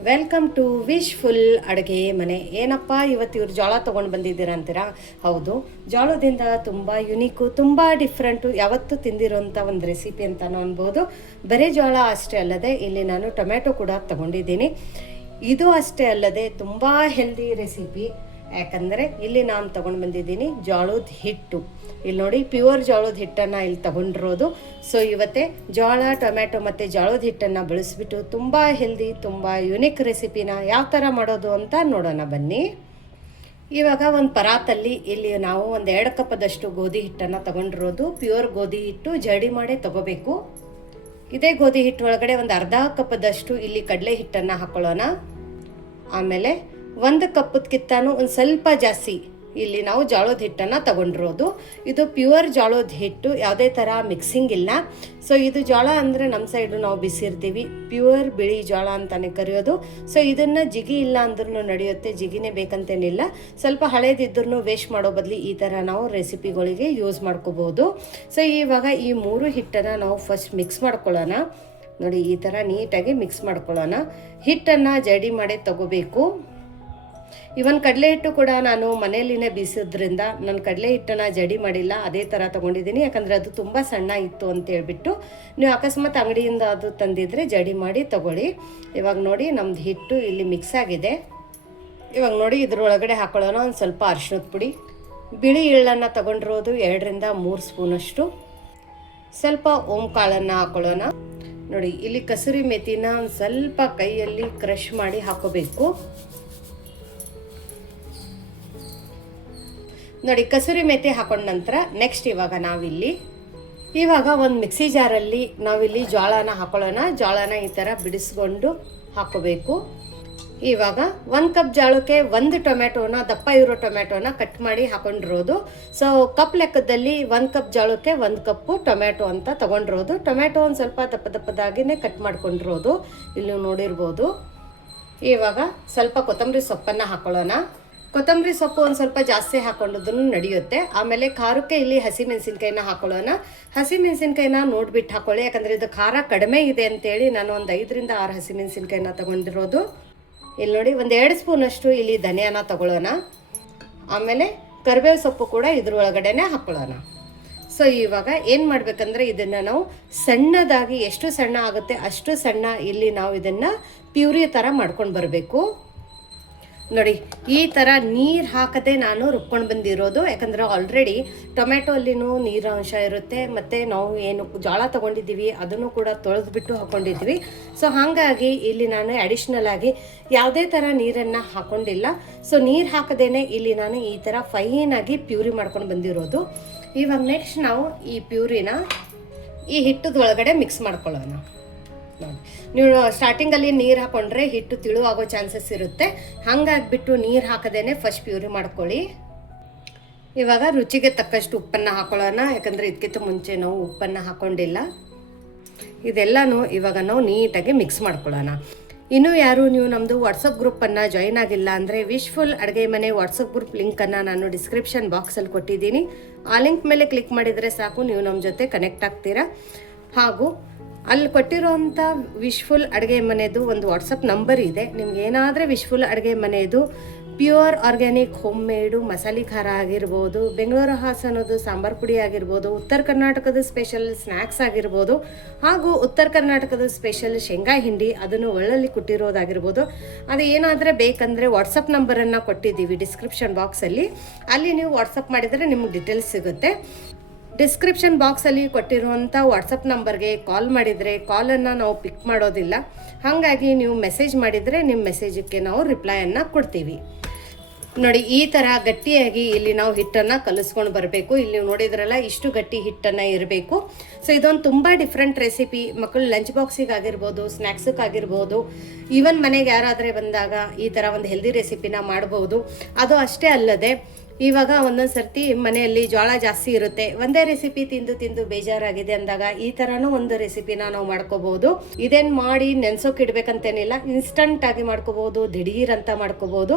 Welcome to wish full ಅಡುಗೆ ಮನೆ. ಏನಪ್ಪ, ಇವತ್ತು ಇವ್ರು ಜೋಳ ತೊಗೊಂಡು ಬಂದಿದ್ದೀರಾ ಅಂತೀರಾ? ಹೌದು. ಜೋಳದಿಂದ ತುಂಬ ಯುನೀಕು ತುಂಬ ಡಿಫ್ರೆಂಟು ಯಾವತ್ತೂ ತಿಂದಿರೋಂಥ ಒಂದು ರೆಸಿಪಿ ಅಂತಾನು ಅನ್ಬೋದು. ಬರೀ ಜೋಳ ಅಷ್ಟೇ ಅಲ್ಲದೆ, ಇಲ್ಲಿ ನಾನು ಟೊಮೆಟೊ ಕೂಡ ತಗೊಂಡಿದ್ದೀನಿ. ಇದು ಅಷ್ಟೇ ಅಲ್ಲದೆ ತುಂಬ ಹೆಲ್ದಿ ರೆಸಿಪಿ ಯಾಕಂದರೆ ಇಲ್ಲಿ ನಾನು ತೊಗೊಂಡು ಬಂದಿದ್ದೀನಿ ಜೋಳದ ಹಿಟ್ಟು. ಇಲ್ಲಿ ನೋಡಿ ಪ್ಯೂರ್ ಜೋಳದ ಹಿಟ್ಟನ್ನು ಇಲ್ಲಿ ತಗೊಂಡಿರೋದು. ಸೊ ಇವತ್ತೇ ಜೋಳ, ಟೊಮ್ಯಾಟೊ ಮತ್ತು ಜೋಳದ ಹಿಟ್ಟನ್ನು ಬಳಸಿಬಿಟ್ಟು ತುಂಬ ಹೆಲ್ದಿ ತುಂಬ ಯುನಿಕ್ ರೆಸಿಪಿನ ಯಾವ ಥರ ಮಾಡೋದು ಅಂತ ನೋಡೋಣ ಬನ್ನಿ. ಇವಾಗ ಒಂದು ಪರಾತಲ್ಲಿ ಇಲ್ಲಿ ನಾವು ಒಂದು ಎರಡು ಕಪ್ಪದಷ್ಟು ಗೋಧಿ ಹಿಟ್ಟನ್ನು ತಗೊಂಡಿರೋದು. ಪ್ಯೂರ್ ಗೋಧಿ ಹಿಟ್ಟು ಜಡಿ ಮಾಡೇ ತಗೋಬೇಕು. ಇದೇ ಗೋಧಿ ಹಿಟ್ಟು ಒಳಗಡೆ ಒಂದು ಅರ್ಧ ಕಪ್ಪದಷ್ಟು ಇಲ್ಲಿ ಕಡಲೆ ಹಿಟ್ಟನ್ನು ಹಾಕೊಳ್ಳೋಣ. ಆಮೇಲೆ ಒಂದು ಕಪ್ಪದಕ್ಕಿಂತಾನು ಒಂದು ಸ್ವಲ್ಪ ಜಾಸ್ತಿ. ಇಲ್ಲಿ ನಾವು ಜೋಳದ ಹಿಟ್ಟನ್ನು ತಗೊಂಡಿರೋದು. ಇದು ಪ್ಯೂರ್ ಜೋಳದ ಹಿಟ್ಟು, ಯಾವುದೇ ಥರ ಮಿಕ್ಸಿಂಗ್ ಇಲ್ಲ. ಸೊ ಇದು ಜೋಳ ಅಂದರೆ ನಮ್ಮ ಸೈಡು ನಾವು ಬಿಸಿರ್ತೀವಿ. ಪ್ಯೂರ್ ಬಿಳಿ ಜೋಳ ಅಂತಾನೆ ಕರೆಯೋದು. ಸೊ ಇದನ್ನು ಜಿಗಿ ಇಲ್ಲ ಅಂದ್ರೂ ನಡೆಯುತ್ತೆ. ಜಿಗಿನೇ ಬೇಕಂತೇನಿಲ್ಲ. ಸ್ವಲ್ಪ ಹಳೇದಿದ್ರೂ ವೇಸ್ಟ್ ಮಾಡೋ ಬದಲು ಈ ಥರ ನಾವು ರೆಸಿಪಿಗಳಿಗೆ ಯೂಸ್ ಮಾಡ್ಕೋಬೋದು. ಸೊ ಇವಾಗ ಈ ಮೂರು ಹಿಟ್ಟನ್ನು ನಾವು ಫಸ್ಟ್ ಮಿಕ್ಸ್ ಮಾಡ್ಕೊಳ್ಳೋಣ. ನೋಡಿ, ಈ ಥರ ನೀಟಾಗಿ ಮಿಕ್ಸ್ ಮಾಡ್ಕೊಳ್ಳೋಣ. ಹಿಟ್ಟನ್ನು ಜಡಿ ಮಾಡಿ ತಗೋಬೇಕು. ಇವನ್ ಕಡಲೆ ಹಿಟ್ಟು ಕೂಡ ನಾನು ಮನೆಯಲ್ಲಿನೇ ಬೀಸೋದ್ರಿಂದ ನಾನು ಕಡಲೆ ಹಿಟ್ಟನ್ನು ಜಡಿ ಮಾಡಿಲ್ಲ, ಅದೇ ಥರ ತೊಗೊಂಡಿದ್ದೀನಿ. ಯಾಕಂದರೆ ಅದು ತುಂಬ ಸಣ್ಣ ಇತ್ತು ಅಂತ ಹೇಳ್ಬಿಟ್ಟು ನೀವು ಅಕಸ್ಮಾತ್ ಅಂಗಡಿಯಿಂದ ಅದು ತಂದಿದ್ರೆ ಜಡಿ ಮಾಡಿ ತಗೊಳ್ಳಿ. ಇವಾಗ ನೋಡಿ ನಮ್ದು ಹಿಟ್ಟು ಇಲ್ಲಿ ಮಿಕ್ಸ್ ಆಗಿದೆ. ಇವಾಗ ನೋಡಿ ಇದ್ರೊಳಗಡೆ ಹಾಕೊಳ್ಳೋಣ ಒಂದು ಸ್ವಲ್ಪ ಅರಿಶಿಣದ ಪುಡಿ. ಬಿಳಿ ಎಳ್ಳನ್ನು ತಗೊಂಡಿರೋದು ಎರಡರಿಂದ ಮೂರು ಸ್ಪೂನಷ್ಟು. ಸ್ವಲ್ಪ ಓಂ ಕಾಳನ್ನು ಹಾಕೊಳ್ಳೋಣ. ನೋಡಿ, ಇಲ್ಲಿ ಕಸೂರಿ ಮೆಥಿನ ಒಂದು ಸ್ವಲ್ಪ ಕೈಯಲ್ಲಿ ಕ್ರಷ್ ಮಾಡಿ ಹಾಕೋಬೇಕು. ನೋಡಿ, ಕಸೂರಿ ಮೆಥಿ ಹಾಕೊಂಡ ನಂತರ ನೆಕ್ಸ್ಟ್ ಇವಾಗ ನಾವಿಲ್ಲಿ, ಇವಾಗ ಒಂದು ಮಿಕ್ಸಿ ಜಾರಲ್ಲಿ ನಾವಿಲ್ಲಿ ಜೋಳನ ಹಾಕೊಳ್ಳೋಣ. ಜೋಳನ ಈ ಥರ ಬಿಡಿಸ್ಕೊಂಡು ಹಾಕೋಬೇಕು. ಇವಾಗ ಒಂದು ಕಪ್ ಜೋಳಕ್ಕೆ ಒಂದು ಟೊಮೆಟೊನ ದಪ್ಪ ಇರೋ ಟೊಮೆಟೊನ ಕಟ್ ಮಾಡಿ ಹಾಕೊಂಡಿರೋದು. ಸೊ ಕಪ್ ಲೆಕ್ಕದಲ್ಲಿ ಒಂದು ಕಪ್ ಜೋಳಕ್ಕೆ ಒಂದು ಕಪ್ಪು ಟೊಮೆಟೊ ಅಂತ ತಗೊಂಡಿರೋದು. ಟೊಮೆಟೊ ಒಂದು ಸ್ವಲ್ಪ ದಪ್ಪ ದಪ್ಪದಾಗಿನೇ ಕಟ್ ಮಾಡ್ಕೊಂಡಿರೋದು. ಇಲ್ಲಿ ನೋಡಿರ್ಬೋದು. ಇವಾಗ ಸ್ವಲ್ಪ ಕೊತ್ತಂಬರಿ ಸೊಪ್ಪನ್ನು ಹಾಕೊಳ್ಳೋಣ. ಕೊತ್ತಂಬರಿ ಸೊಪ್ಪು ಒಂದು ಸ್ವಲ್ಪ ಜಾಸ್ತಿ ಹಾಕೊಂಡಿದ್ರು ನಡೆಯುತ್ತೆ. ಆಮೇಲೆ ಖಾರಕ್ಕೆ ಇಲ್ಲಿ ಹಸಿ ಮೆಣಸಿನ್ಕಾಯಿನ ಹಾಕೊಳ್ಳೋಣ. ಹಸಿ ಮೆಣಸಿನ್ಕಾಯಿನ ನೋಡ್ಬಿಟ್ಟು ಹಾಕೊಳ್ಳಿ. ಯಾಕಂದರೆ ಇದು ಖಾರ ಕಡಿಮೆ ಇದೆ ಅಂತೇಳಿ ನಾನು ಒಂದು ಐದರಿಂದ ಆರು ಹಸಿ ಮೆಣಸಿನ್ಕಾಯಿನ ತಗೊಂಡಿರೋದು. ಇಲ್ಲಿ ನೋಡಿ, ಒಂದು ಎರಡು ಸ್ಪೂನಷ್ಟು ಇಲ್ಲಿ ಧನಿಯಾನ ತಗೊಳ್ಳೋಣ. ಆಮೇಲೆ ಕರಿಬೇವು ಸೊಪ್ಪು ಕೂಡ ಇದ್ರ ಒಳಗಡೆನೆ ಹಾಕೊಳ್ಳೋಣ. ಸೊ, ಇವಾಗ ಏನು ಮಾಡಬೇಕಂದ್ರೆ ಇದನ್ನು ನಾವು ಸಣ್ಣದಾಗಿ ಎಷ್ಟು ಸಣ್ಣ ಆಗುತ್ತೆ ಅಷ್ಟು ಸಣ್ಣ ಇಲ್ಲಿ ನಾವು ಇದನ್ನು ಪ್ಯೂರಿ ಥರ ಮಾಡ್ಕೊಂಡು ಬರಬೇಕು. ನೋಡಿ, ಈ ಥರ ನೀರು ಹಾಕದೆ ನಾನು ರುಬ್ಕೊಂಡು ಬಂದಿರೋದು. ಯಾಕಂದರೆ ಆಲ್ರೆಡಿ ಟೊಮೆಟೊ ಅಲ್ಲಿನೂ ನೀರಾಂಶ ಇರುತ್ತೆ, ಮತ್ತು ನಾವು ಏನು ಜೋಳ ತೊಗೊಂಡಿದ್ದೀವಿ, ಅದನ್ನು ಕೂಡ ತೊಳೆದ್ಬಿಟ್ಟು ಹಾಕ್ಕೊಂಡಿದ್ವಿ ಸೊ ಹಾಗಾಗಿ ಇಲ್ಲಿ ನಾನು ಅಡಿಷ್ನಲ್ ಆಗಿ ಯಾವುದೇ ಥರ ನೀರನ್ನು ಹಾಕ್ಕೊಂಡಿಲ್ಲ ಸೊ ನೀರು ಹಾಕದೇನೆ ಇಲ್ಲಿ ನಾನು ಈ ಥರ ಫೈನಾಗಿ ಪ್ಯೂರಿ ಮಾಡ್ಕೊಂಡು ಬಂದಿರೋದು. ಇವಾಗ ನೆಕ್ಸ್ಟ್ ನಾವು ಈ ಪ್ಯೂರಿನ ಈ ಹಿಟ್ಟದೊಳಗಡೆ ಮಿಕ್ಸ್ ಮಾಡ್ಕೊಳ್ಳೋಣ. ನೀವು ಸ್ಟಾರ್ಟಿಂಗಲ್ಲಿ ನೀರು ಹಾಕೊಂಡ್ರೆ ಹಿಟ್ಟು ತಿಳು ಆಗೋ ಚಾನ್ಸಸ್ ಇರುತ್ತೆ. ಹಾಗಾಗಿಬಿಟ್ಟು ನೀರು ಹಾಕದೇನೆ ಫಸ್ಟ್ ಪ್ಯೂರಿ ಮಾಡ್ಕೊಳ್ಳಿ. ಇವಾಗ ರುಚಿಗೆ ತಕ್ಕಷ್ಟು ಉಪ್ಪನ್ನು ಹಾಕೊಳ್ಳೋಣ. ಯಾಕಂದರೆ ಇದಕ್ಕಿಂತ ಮುಂಚೆ ನಾವು ಉಪ್ಪನ್ನು ಹಾಕೊಂಡಿಲ್ಲ. ಇದೆಲ್ಲನೂ ಇವಾಗ ನಾವು ನೀಟಾಗಿ ಮಿಕ್ಸ್ ಮಾಡ್ಕೊಳ್ಳೋಣ. ಇನ್ನೂ ಯಾರು ನೀವು ನಮ್ಮದು ವಾಟ್ಸಪ್ ಗ್ರೂಪನ್ನು ಜಾಯಿನ್ ಆಗಿಲ್ಲ ಅಂದರೆ ವಿಶ್ಫುಲ್ ಅಡುಗೆ ಮನೆ ವಾಟ್ಸಪ್ ಗ್ರೂಪ್ ಲಿಂಕನ್ನು ನಾನು ಡಿಸ್ಕ್ರಿಪ್ಷನ್ ಬಾಕ್ಸಲ್ಲಿ ಕೊಟ್ಟಿದ್ದೀನಿ. ಆ ಲಿಂಕ್ ಮೇಲೆ ಕ್ಲಿಕ್ ಮಾಡಿದರೆ ಸಾಕು, ನೀವು ನಮ್ಮ ಜೊತೆ ಕನೆಕ್ಟ್ ಆಗ್ತೀರಾ. ಹಾಗೂ ಅಲ್ಲಿ ಕೊಟ್ಟಿರುವಂಥ ವಿಶ್ಫುಲ್ ಅಡುಗೆ ಮನೆದು ಒಂದು ವಾಟ್ಸಪ್ ನಂಬರ್ ಇದೆ. ನಿಮ್ಗೆ ಏನಾದರೆ ವಿಶ್ಫುಲ್ ಅಡುಗೆ ಮನೆಯದು ಪ್ಯೂರ್ ಆರ್ಗ್ಯಾನಿಕ್ ಹೋಮ್ ಮೇಡು ಮಸಾಲೆ ಖಾರ ಆಗಿರ್ಬೋದು, ಬೆಂಗಳೂರು ಹಾಸನದು ಸಾಂಬಾರು ಪುಡಿ ಆಗಿರ್ಬೋದು, ಉತ್ತರ ಕರ್ನಾಟಕದ ಸ್ಪೆಷಲ್ ಸ್ನ್ಯಾಕ್ಸ್ ಆಗಿರ್ಬೋದು, ಹಾಗೂ ಉತ್ತರ ಕರ್ನಾಟಕದ ಸ್ಪೆಷಲ್ ಶೇಂಗಾ ಹಿಂಡಿ ಅದನ್ನು ಒಳ್ಳಲ್ಲಿ ಕೊಟ್ಟಿರೋದಾಗಿರ್ಬೋದು. ಅದು ಏನಾದರೆ ಬೇಕಂದರೆ ವಾಟ್ಸಪ್ ನಂಬರನ್ನು ಕೊಟ್ಟಿದ್ದೀವಿ ಡಿಸ್ಕ್ರಿಪ್ಷನ್ ಬಾಕ್ಸಲ್ಲಿ ಅಲ್ಲಿ. ನೀವು ವಾಟ್ಸಪ್ ಮಾಡಿದರೆ ನಿಮ್ಗೆ ಡೀಟೇಲ್ಸ್ ಸಿಗುತ್ತೆ. ಡಿಸ್ಕ್ರಿಪ್ಷನ್ ಬಾಕ್ಸಲ್ಲಿ ಕೊಟ್ಟಿರುವಂಥ ವಾಟ್ಸಪ್ ನಂಬರ್ಗೆ ಕಾಲ್ ಮಾಡಿದರೆ ಕಾಲನ್ನು ನಾವು ಪಿಕ್ ಮಾಡೋದಿಲ್ಲ. ಹಾಗಾಗಿ ನೀವು ಮೆಸೇಜ್ ಮಾಡಿದರೆ ನಿಮ್ಮ ಮೆಸೇಜಿಗೆ ನಾವು ರಿಪ್ಲೈಯನ್ನು ಕೊಡ್ತೀವಿ. ನೋಡಿ, ಈ ಥರ ಗಟ್ಟಿಯಾಗಿ ಇಲ್ಲಿ ನಾವು ಹಿಟ್ಟನ್ನು ಕಲಿಸ್ಕೊಂಡು ಬರಬೇಕು. ಇಲ್ಲಿ ನೋಡಿದ್ರಲ್ಲ, ಇಷ್ಟು ಗಟ್ಟಿ ಹಿಟ್ಟನ್ನು ಇರಬೇಕು. ಸೊ ಇದೊಂದು ತುಂಬ ಡಿಫ್ರೆಂಟ್ ರೆಸಿಪಿ ಮಕ್ಕಳು ಲಂಚ್ ಬಾಕ್ಸಿಗೆ ಆಗಿರ್ಬೋದು ಸ್ನ್ಯಾಕ್ಸಿಗೆ ಆಗಿರ್ಬೋದು ಈವನ್ ಮನೆಗೆ ಯಾರಾದರೆ ಬಂದಾಗ ಈ ಥರ ಒಂದು ಹೆಲ್ದಿ ರೆಸಿಪಿನ ಮಾಡ್ಬೋದು. ಅದು ಅಷ್ಟೇ ಅಲ್ಲದೆ ಇವಾಗ ಒಂದೊಂದು ಸರ್ತಿ ಮನೆಯಲ್ಲಿ ಜೋಳ ಜಾಸ್ತಿ ಇರುತ್ತೆ. ಒಂದೇ ರೆಸಿಪಿ ತಿಂದು ತಿಂದು ಬೇಜಾರಾಗಿದೆ ಅಂದಾಗ ಈ ಥರನೂ ಒಂದು ರೆಸಿಪಿನ ನಾವು ಮಾಡ್ಕೋಬಹುದು. ಇದೇನ್ ಮಾಡಿ ನೆನ್ಸೋಕೆ ಇಡ್ಬೇಕಂತೇನಿಲ್ಲ ಇನ್ಸ್ಟಂಟ್ ಆಗಿ ಮಾಡ್ಕೋಬಹುದು ದಿಢೀರ್ ಅಂತ ಮಾಡ್ಕೋಬಹುದು.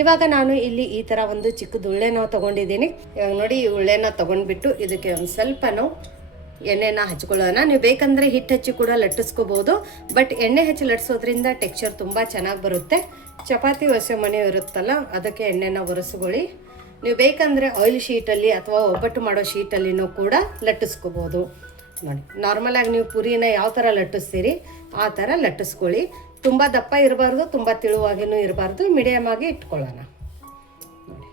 ಇವಾಗ ನಾನು ಇಲ್ಲಿ ಈ ಥರ ಒಂದು ಚಿಕ್ಕದ ಉಳ್ಳೆನ ತಗೊಂಡಿದ್ದೀನಿ. ಇವಾಗ ನೋಡಿ ಈ ಉಳ್ಳೆನ ತಗೊಂಡ್ಬಿಟ್ಟು ಇದಕ್ಕೆ ಒಂದು ಸ್ವಲ್ಪ ಎಣ್ಣೆನ ಹಚ್ಕೊಳ್ಳೋಣ. ನೀವು ಬೇಕಂದ್ರೆ ಹಿಟ್ಟು ಹಚ್ಚಿ ಕೂಡ ಲಟ್ಟಿಸ್ಕೋಬಹುದು. ಬಟ್ ಎಣ್ಣೆ ಹಚ್ಚಿ ಲಟ್ಸೋದ್ರಿಂದ ಟೆಕ್ಸ್ಚರ್ ತುಂಬ ಚೆನ್ನಾಗಿ ಬರುತ್ತೆ. ಚಪಾತಿ ಒಸೆ ಮನೆ ಇರುತ್ತಲ್ಲ, ಅದಕ್ಕೆ ಎಣ್ಣೆನ ಒರೆಸ್ಕೊಳ್ಳಿ. ನೀವು ಬೇಕಂದರೆ ಆಯಿಲ್ ಶೀಟಲ್ಲಿ ಅಥವಾ ಒಬ್ಬಟ್ಟು ಮಾಡೋ ಶೀಟಲ್ಲಿನೂ ಕೂಡ ಲಟ್ಟಿಸ್ಕೋಬೋದು. ನೋಡಿ ನಾರ್ಮಲಾಗಿ ನೀವು ಪುರಿನ ಯಾವ ಥರ ಲಟ್ಟಿಸ್ತೀರಿ, ಆ ಥರ ಲಟ್ಟಿಸ್ಕೊಳ್ಳಿ. ತುಂಬ ದಪ್ಪ ಇರಬಾರ್ದು, ತುಂಬ ತಿಳುವಾಗಿನೂ ಇರಬಾರ್ದು ಮೀಡಿಯಮ್ ಆಗಿ ಇಟ್ಕೊಳ್ಳೋಣ. ನೋಡಿ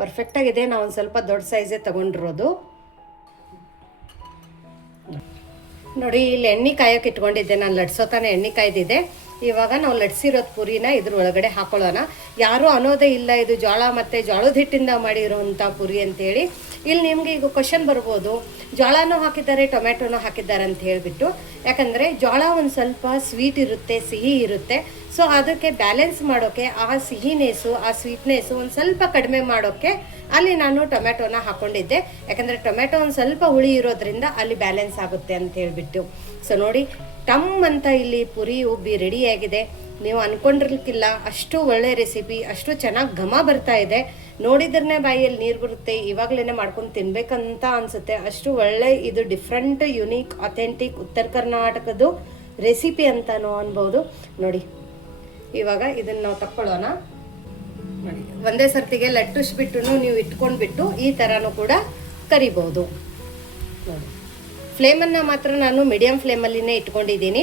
ಪರ್ಫೆಕ್ಟಾಗಿದೆ ನಾವು ಒಂದು ಸ್ವಲ್ಪ ದೊಡ್ಡ ಸೈಜೇ ತಗೊಂಡಿರೋದು. ನೋಡಿ, ಇಲ್ಲಿ ಎಣ್ಣೆ ಕಾಯಕ್ಕೆ ಇಟ್ಕೊಂಡಿದ್ದೆ. ನಾನು ಲಟ್ಸೋತಾನೆ ಎಣ್ಣೆ ಕಾಯ್ದಿದೆ ಇವಾಗ ನಾವು ಲಟ್ಸಿರೋದು ಪುರಿನ ಇದ್ರ ಒಳಗಡೆ ಹಾಕೊಳ್ಳೋಣ. ಯಾರೂ ಅನ್ನೋದೇ ಇಲ್ಲ, ಇದು ಜೋಳ ಮತ್ತು ಜೋಳದ ಹಿಟ್ಟಿಂದ ಮಾಡಿರುವಂತ ಪುರಿ ಅಂತೇಳಿ. ಇಲ್ಲಿ ನಿಮಗೆ ಈಗ ಕ್ವಶನ್ ಬರ್ಬೋದು. ಜೋಳನೂ ಹಾಕಿದ್ದಾರೆ ಟೊಮೆಟೊನೂ ಹಾಕಿದ್ದಾರೆ ಅಂತ ಹೇಳಿಬಿಟ್ಟು. ಯಾಕಂದರೆ ಜೋಳ ಒಂದು ಸ್ವಲ್ಪ ಸ್ವೀಟ್ ಇರುತ್ತೆ, ಸಿಹಿ ಇರುತ್ತೆ. ಸೊ ಅದಕ್ಕೆ ಬ್ಯಾಲೆನ್ಸ್ ಮಾಡೋಕ್ಕೆ ಆ ಸಿಹಿನೆಸ್ಸು ಆ ಸ್ವೀಟ್ನೆಸ್ಸು ಒಂದು ಸ್ವಲ್ಪ ಕಡಿಮೆ ಮಾಡೋಕ್ಕೆ ಅಲ್ಲಿ ನಾನು ಟೊಮೆಟೊನ ಹಾಕೊಂಡಿದ್ದೆ. ಯಾಕಂದರೆ ಟೊಮೆಟೊ ಒಂದು ಸ್ವಲ್ಪ ಹುಳಿ ಇರೋದ್ರಿಂದ ಅಲ್ಲಿ ಬ್ಯಾಲೆನ್ಸ್ ಆಗುತ್ತೆ ಅಂತ ಹೇಳಿಬಿಟ್ಟು. ಸೊ ನೋಡಿ ಟಮ್ ಅಂತ ಇಲ್ಲಿ ಪುರಿ ಉಬ್ಬಿ ರೆಡಿಯಾಗಿದೆ. ನೀವು ಅನ್ಕೊಂಡಿರ್ಲಿಕ್ಕಿಲ್ಲ, ಅಷ್ಟು ಒಳ್ಳೆ ರೆಸಿಪಿ ಅಷ್ಟು ಚೆನ್ನಾಗಿ ಘಮ ಬರ್ತಾ ಇದೆ. ನೋಡಿದ್ರೆ ಬಾಯಲ್ಲಿ ನೀರು ಬರುತ್ತೆ ಇವಾಗಲೇ ಮಾಡ್ಕೊಂಡು ತಿನ್ಬೇಕಂತ ಅನ್ಸುತ್ತೆ. ಅಷ್ಟು ಒಳ್ಳೆ, ಇದು ಡಿಫ್ರೆಂಟ್ ಯುನೀಕ್ ಅಥೆಂಟಿಕ್ ಉತ್ತರ ಕರ್ನಾಟಕದ್ದು ರೆಸಿಪಿ ಅಂತಾನೂ ಅನ್ಬೋದು. ನೋಡಿ, ಇವಾಗ ಇದನ್ನ ನಾವು ತಕ್ಕೊಳ್ಳೋಣ. ನೋಡಿ, ಒಂದೇ ಸರ್ತಿಗೆ ಲಟ್ಟಿಸ್ಬಿಟ್ಟು ನೀವು ಇಟ್ಕೊಂಡ್ಬಿಟ್ಟು ಈ ಥರನೂ ಕೂಡ ಕರಿಬೋದು. ನೋಡಿ. ಫ್ಲೇಮನ್ನು ಮಾತ್ರ ನಾನು ಮೀಡಿಯಮ್ ಫ್ಲೇಮಲ್ಲಿನೇ ಇಟ್ಕೊಂಡಿದ್ದೀನಿ.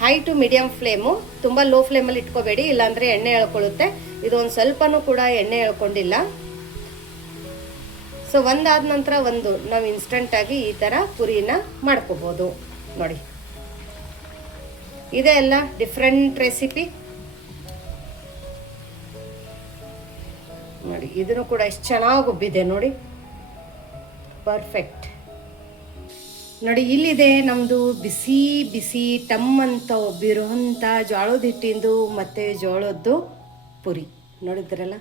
ಹೈ ಟು ಮೀಡಿಯಮ್ ಫ್ಲೇಮು ತುಂಬ ಲೋ ಫ್ಲೇಮಲ್ಲಿ ಇಟ್ಕೋಬೇಡಿ, ಇಲ್ಲಾಂದರೆ ಎಣ್ಣೆ ಎಳ್ಕೊಳ್ಳುತ್ತೆ. ಇದು ಒಂದು ಸ್ವಲ್ಪನೂ ಕೂಡ ಎಣ್ಣೆ ಎಳ್ಕೊಂಡಿಲ್ಲ. ಸೊ ಒಂದಾದ ನಂತರ ಒಂದು, ನಾವು ಇನ್ಸ್ಟಂಟಾಗಿ ಈ ಥರ ಪುರಿನ ಮಾಡ್ಕೋಬೋದು. ನೋಡಿ. ಇದೆ ಎಲ್ಲ ಡಿಫ್ರೆಂಟ್ ರೆಸಿಪಿ ನೋಡಿ, ಇದನ್ನು ಕೂಡ ಎಷ್ಟು ಚೆನ್ನಾಗಿ ಉಬ್ಬಿದೆ ನೋಡಿ. ಪರ್ಫೆಕ್ಟ್ ನೋಡಿ, ಇಲ್ಲಿದೆ ನಮ್ಮದು ಬಿಸಿ ಬಿಸಿ ಟಮ್ ಅಂತ ಒಬ್ಬಿರುವಂಥ ಜೋಳದ ಹಿಟ್ಟಿಂದು ಮತ್ತು ಜೋಳದ್ದು ಪುರಿ. ನೋಡಿದ್ರಲ್ಲ?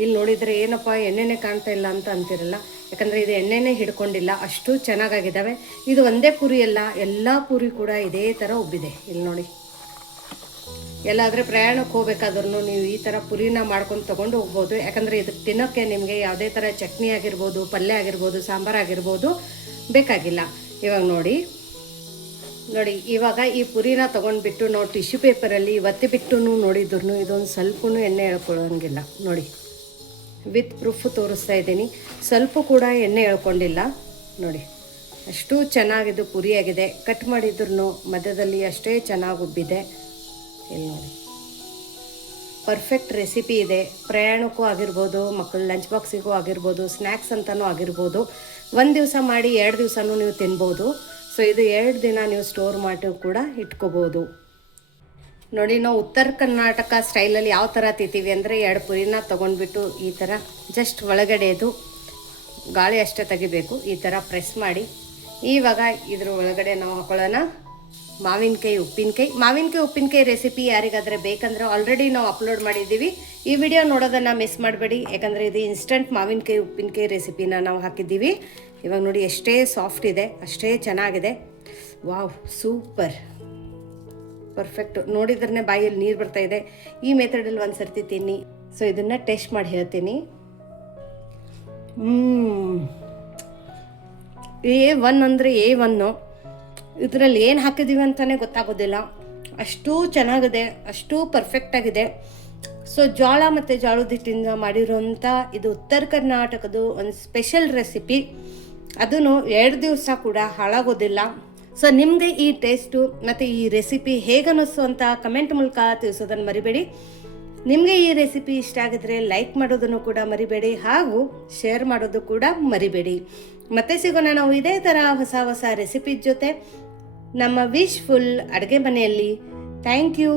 ಇಲ್ಲಿ ನೋಡಿದರೆ ಏನಪ್ಪ, ಎಣ್ಣೆನೇ ಕಾಣ್ತಾ ಇಲ್ಲ ಅಂತ ಅಂತಿರಲ್ಲ? ಯಾಕಂದರೆ ಇದು ಎಣ್ಣೆನೇ ಹಿಡ್ಕೊಂಡಿಲ್ಲ, ಅಷ್ಟು ಚೆನ್ನಾಗಾಗಿದ್ದಾವೆ. ಇದು ಒಂದೇ ಪುರಿ ಅಲ್ಲ, ಎಲ್ಲ ಪುರಿ ಕೂಡ ಇದೇ ಥರ ಉಬ್ಬಿದೆ. ಇಲ್ಲಿ ನೋಡಿ. ಎಲ್ಲಾದರೆ ಪ್ರಯಾಣಕ್ಕೆ ಹೋಗ್ಬೇಕಾದ್ರೂ ನೀವು ಈ ಥರ ಪುರಿನ ಮಾಡ್ಕೊಂಡು ತೊಗೊಂಡು ಹೋಗ್ಬೋದು. ಯಾಕಂದರೆ ಇದು ತಿನ್ನೋಕ್ಕೆ ನಿಮಗೆ ಯಾವುದೇ ಥರ ಚಟ್ನಿ ಆಗಿರ್ಬೋದು, ಪಲ್ಯ ಆಗಿರ್ಬೋದು, ಸಾಂಬಾರು ಆಗಿರ್ಬೋದು ಬೇಕಾಗಿಲ್ಲ. ಇವಾಗ ನೋಡಿ. ನೋಡಿ, ಇವಾಗ ಈ ಪುರಿನ ತೊಗೊಂಡ್ಬಿಟ್ಟು ನಾವು ಟಿಶ್ಯೂ ಪೇಪರಲ್ಲಿ ಒತ್ತಿ ಬಿಟ್ಟು ನೋಡಿದ್ರು ಇದೊಂದು ಸ್ವಲ್ಪ ಎಣ್ಣೆ ಹೇಳ್ಕೊಳ್ಳೋಂಗಿಲ್ಲ. ನೋಡಿ, ವಿತ್ ಪ್ರೂಫ್ ತೋರಿಸ್ತಾ ಇದ್ದೀನಿ. ಸ್ವಲ್ಪ ಕೂಡ ಎಣ್ಣೆ ಹೇಳ್ಕೊಂಡಿಲ್ಲ. ನೋಡಿ, ಅಷ್ಟು ಚೆನ್ನಾಗಿದ್ದು ಪುರಿಯಾಗಿದೆ. ಕಟ್ ಮಾಡಿದ್ರು ಮಧ್ಯದಲ್ಲಿ ಅಷ್ಟೇ ಚೆನ್ನಾಗಿ ಉಬ್ಬಿದೆ. ಇಲ್ಲಿ ನೋಡಿ. ಪರ್ಫೆಕ್ಟ್ ರೆಸಿಪಿ ಇದೆ. ಪ್ರಯಾಣಕ್ಕೂ ಆಗಿರ್ಬೋದು ಮಕ್ಕಳ ಲಂಚ್ ಬಾಕ್ಸಿಗೂ ಆಗಿರ್ಬೋದು ಸ್ನ್ಯಾಕ್ಸ್ ಅಂತಲೂ ಆಗಿರ್ಬೋದು. ಒಂದು ದಿವಸ ಮಾಡಿ ಎರಡು ದಿವಸನೂ ನೀವು ತಿನ್ಬೋದು. ಸೊ ಇದು ಎರಡು ದಿನ ನೀವು ಸ್ಟೋರ್ ಮಾಡಿ ಕೂಡ ಇಟ್ಕೋಬೋದು. ನೋಡಿ, ನಾವು ಉತ್ತರ ಕರ್ನಾಟಕ ಸ್ಟೈಲಲ್ಲಿ ಯಾವ ಥರ ತಿಂತೀವಿ ಅಂದರೆ ಎರಡು ಪುರಿನ ತೊಗೊಂಡ್ಬಿಟ್ಟು ಈ ಥರ ಜಸ್ಟ್ ಒಳಗಡೆದು ಗಾಳಿ ಅಷ್ಟೇ ತೆಗಿಬೇಕು. ಈ ಥರ ಪ್ರೆಸ್ ಮಾಡಿ. ಇವಾಗ ಇದ್ರ ಒಳಗಡೆ ನಾವು ಹಾಕೊಳ್ಳೋಣ. ಮಾವಿನಕಾಯಿ ಉಪ್ಪಿನಕಾಯಿ ಮಾವಿನಕಾಯಿ ಉಪ್ಪಿನಕಾಯಿ ರೆಸಿಪಿ ಯಾರಿಗಾದರೆ ಬೇಕಂದ್ರೆ ಆಲ್ರೆಡಿ ನಾವು ಅಪ್ಲೋಡ್ ಮಾಡಿದ್ದೀವಿ. ಈ ವಿಡಿಯೋ ನೋಡೋದನ್ನು ಮಿಸ್ ಮಾಡಬೇಡಿ. ಯಾಕಂದರೆ ಇದು ಇನ್ಸ್ಟಂಟ್ ಮಾವಿನಕಾಯಿ ಉಪ್ಪಿನಕಾಯಿ ರೆಸಿಪಿನ ನಾವು ಹಾಕಿದ್ದೀವಿ. ಇವಾಗ ನೋಡಿ ಎಷ್ಟೇ ಸಾಫ್ಟ್ ಇದೆ, ಅಷ್ಟೇ ಚೆನ್ನಾಗಿದೆ. ವಾವ್ ಸೂಪರ್ ಪರ್ಫೆಕ್ಟ್ ನೋಡಿದ್ರೆ ಬಾಯಲ್ಲಿ ನೀರು ಬರ್ತಾ ಇದೆ. ಈ ಮೆಥಡಲ್ಲಿ ಒಂದು ಸರ್ತಿ ತಿನ್ನಿ. ಸೊ ಇದನ್ನು ಟೇಸ್ಟ್ ಮಾಡಿ ಹೇಳ್ತೀನಿ. ಎ ಒನ್ ಅಂದರೆ ಎ ಒನ್ನು. ಇದರಲ್ಲಿ ಏನು ಹಾಕಿದ್ದೀವಿ ಅಂತಲೇ ಗೊತ್ತಾಗೋದಿಲ್ಲ. ಅಷ್ಟು ಚೆನ್ನಾಗಿದೆ, ಅಷ್ಟು ಪರ್ಫೆಕ್ಟಾಗಿದೆ ಸೊ ಜೋಳ ಮತ್ತು ಜೋಳದ ಹಿಟ್ಟಿಂದ ಮಾಡಿರೋಂಥ ಇದು ಉತ್ತರ ಕರ್ನಾಟಕದ ಒಂದು ಸ್ಪೆಷಲ್ ರೆಸಿಪಿ ಅದನ್ನು ಎರಡು ದಿವಸ ಕೂಡ ಹಾಳಾಗೋದಿಲ್ಲ. ಸೊ ನಿಮಗೆ ಈ ಟೇಸ್ಟು ಮತ್ತು ಈ ರೆಸಿಪಿ ಹೇಗೆ ಅನ್ನಿಸ್ತು ಅಂತ ಕಮೆಂಟ್ ಮೂಲಕ ತಿಳಿಸೋದನ್ನು ಮರಿಬೇಡಿ. ನಿಮಗೆ ಈ ರೆಸಿಪಿ ಇಷ್ಟ ಆಗಿದ್ರೆ ಲೈಕ್ ಮಾಡೋದನ್ನು ಕೂಡ ಮರಿಬೇಡಿ ಹಾಗೂ ಶೇರ್ ಮಾಡೋದು ಕೂಡ ಮರಿಬೇಡಿ. ಮತ್ತೆ ಸಿಗೋಣ ನಾವು ಇದೇ ಥರ ಹೊಸ ಹೊಸ ರೆಸಿಪಿ ಜೊತೆ. ನಮ್ಮ ವಿಶ್ ಫುಲ್ ಅಡುಗೆ ಮನೆಯಲ್ಲಿ. Thank you.